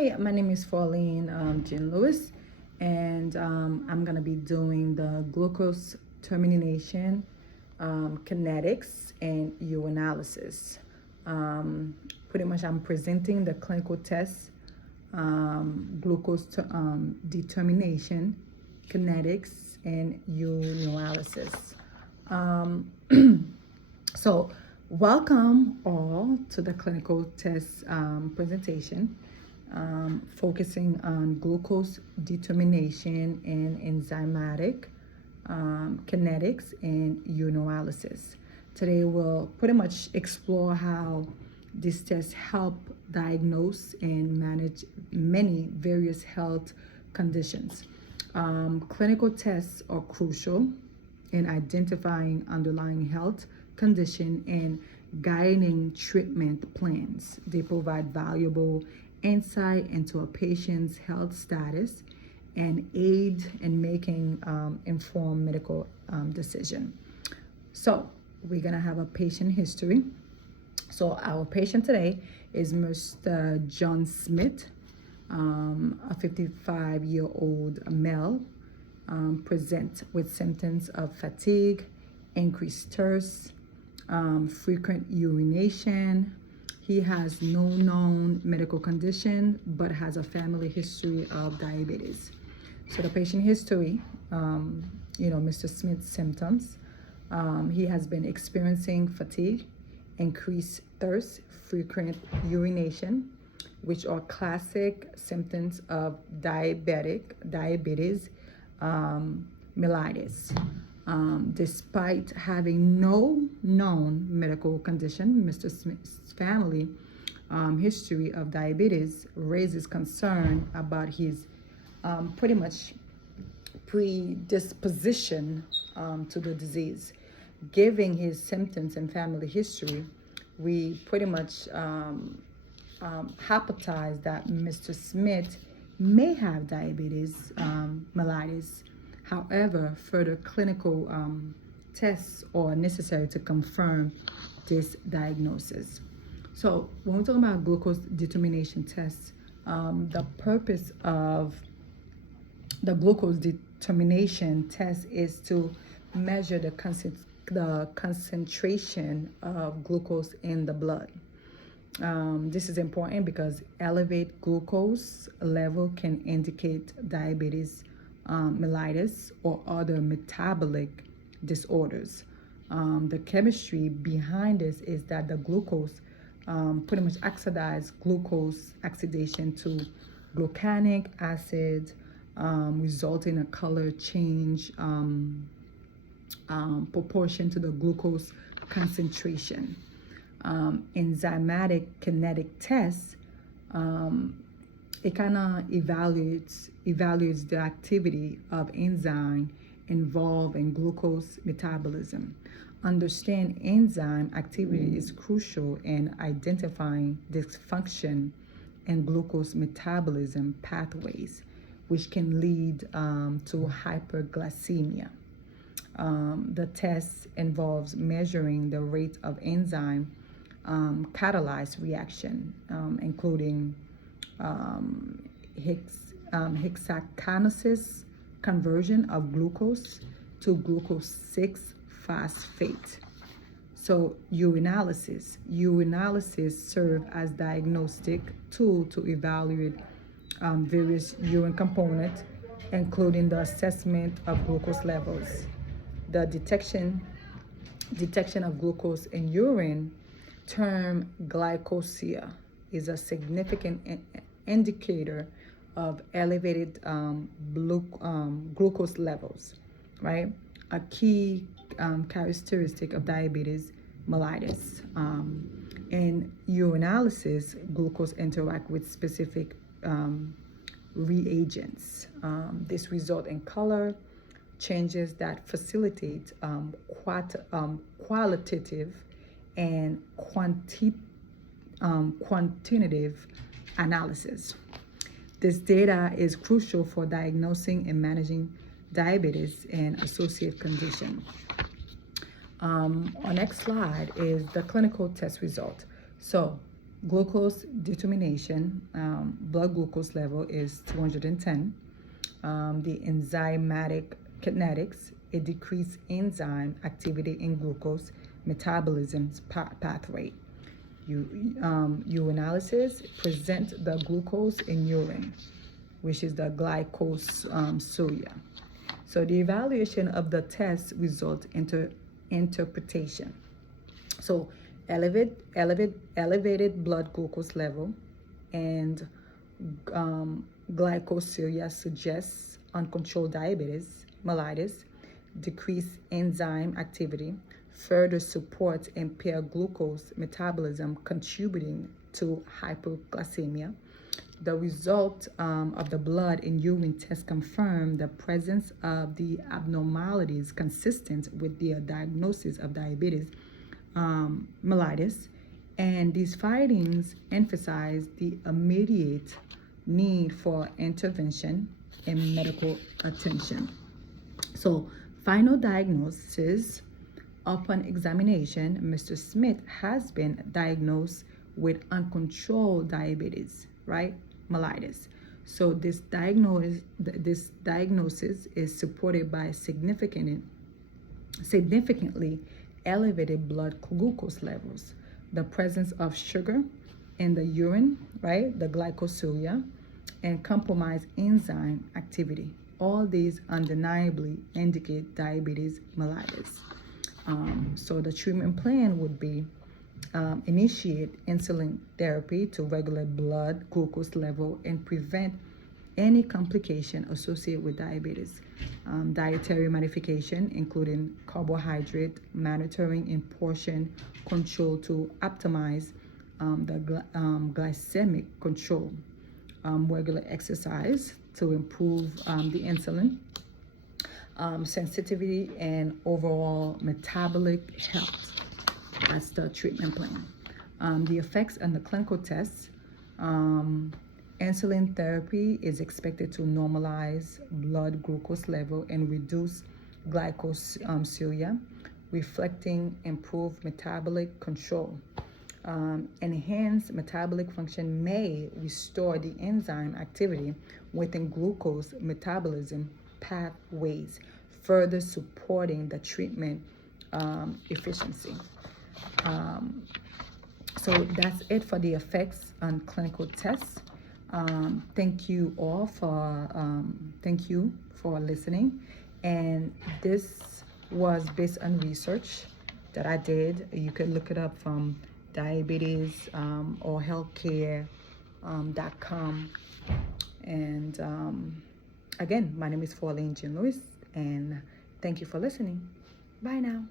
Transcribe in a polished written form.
Hi, my name is Pauline Jean Lewis, and I'm gonna be doing the glucose termination, kinetics, and urinalysis. Pretty much, I'm presenting the clinical tests, glucose determination, kinetics, and urinalysis. Um, So, welcome all to the clinical test presentation, focusing on glucose determination and enzymatic kinetics and urinalysis. Today, we'll pretty much explore how these tests help diagnose and manage many various health conditions. Clinical tests are crucial in identifying underlying health condition and guiding treatment plans. They provide valuable insight into a patient's health status and aid in making informed medical decision. So we're gonna have a patient history. So our patient today is Mr. John Smith, a 55-year-old male, present with symptoms of fatigue, increased thirst, frequent urination. He has no known medical condition, but has a family history of diabetes. So the patient history, Mr. Smith's symptoms, he has been experiencing fatigue, increased thirst, frequent urination, which are classic symptoms of diabetes mellitus. Despite having no known medical condition, Mr. Smith's family history of diabetes raises concern about his pretty much predisposition to the disease. Given his symptoms and family history, we pretty much hypothesize that Mr. Smith may have diabetes mellitus. However, further clinical tests are necessary to confirm this diagnosis. So when we're talking about glucose determination tests, the purpose of the glucose determination test is to measure the concentration of glucose in the blood. This is important because elevated glucose level can indicate diabetes mellitus or other metabolic disorders. The chemistry behind this is that the glucose pretty much oxidized glucose oxidation to glucanic acid, resulting in a color change proportion to the glucose concentration. Enzymatic kinetic tests, it kind of evaluates the activity of enzyme involved in glucose metabolism. Understand enzyme activity is crucial in identifying dysfunction in glucose metabolism pathways, which can lead to hyperglycemia. The test involves measuring the rate of enzyme catalyzed reaction, including hexokinase conversion of glucose to glucose 6-phosphate. So urinalysis serve as diagnostic tool to evaluate various urine components, including the assessment of glucose levels. The detection of glucose in urine, termed glycosia, is a significant indicator of elevated glucose levels, right? A key characteristic of diabetes mellitus. In urinalysis, glucose interact with specific reagents. This result in color changes that facilitate qualitative and quantitative analysis. This data is crucial for diagnosing and managing diabetes and associated conditions. Our next slide is the clinical test result. So Glucose determination, blood glucose level is 210. The enzymatic kinetics, it decreased enzyme activity in glucose metabolism pathway. Urinalysis present the glucose in urine, which is the glycosuria. So the evaluation of the test result into interpretation. So elevated blood glucose level and glycosuria suggests uncontrolled diabetes mellitus. Decreased enzyme activity further supports impaired glucose metabolism, contributing to hypoglycemia. The result of the blood and urine test confirmed the presence of the abnormalities consistent with the diagnosis of diabetes mellitus, and these findings emphasize the immediate need for intervention and medical attention. So, final diagnosis: upon examination, Mr. Smith has been diagnosed with uncontrolled diabetes, right? Mellitus. So this diagnosis is supported by significantly elevated blood glucose levels, the presence of sugar in the urine, right, the glycosuria, and compromised enzyme activity. All these undeniably indicate diabetes mellitus. So the treatment plan would be initiate insulin therapy to regulate blood glucose level and prevent any complication associated with diabetes. Dietary modification, including carbohydrate monitoring and portion control to optimize the glycemic control. Regular exercise to improve the insulin sensitivity and overall metabolic health. That's the treatment plan. The effects on the clinical tests. Insulin therapy is expected to normalize blood glucose level and reduce glycosuria, reflecting improved metabolic control. Enhanced metabolic function may restore the enzyme activity within glucose metabolism pathways, further supporting the treatment efficiency. So that's it for the effects on clinical tests. Thank you all for listening. And this was based on research that I did. You can look it up from diabetes or healthcare.com. And again, my name is Pauline Jean Lewis, and thank you for listening. Bye now.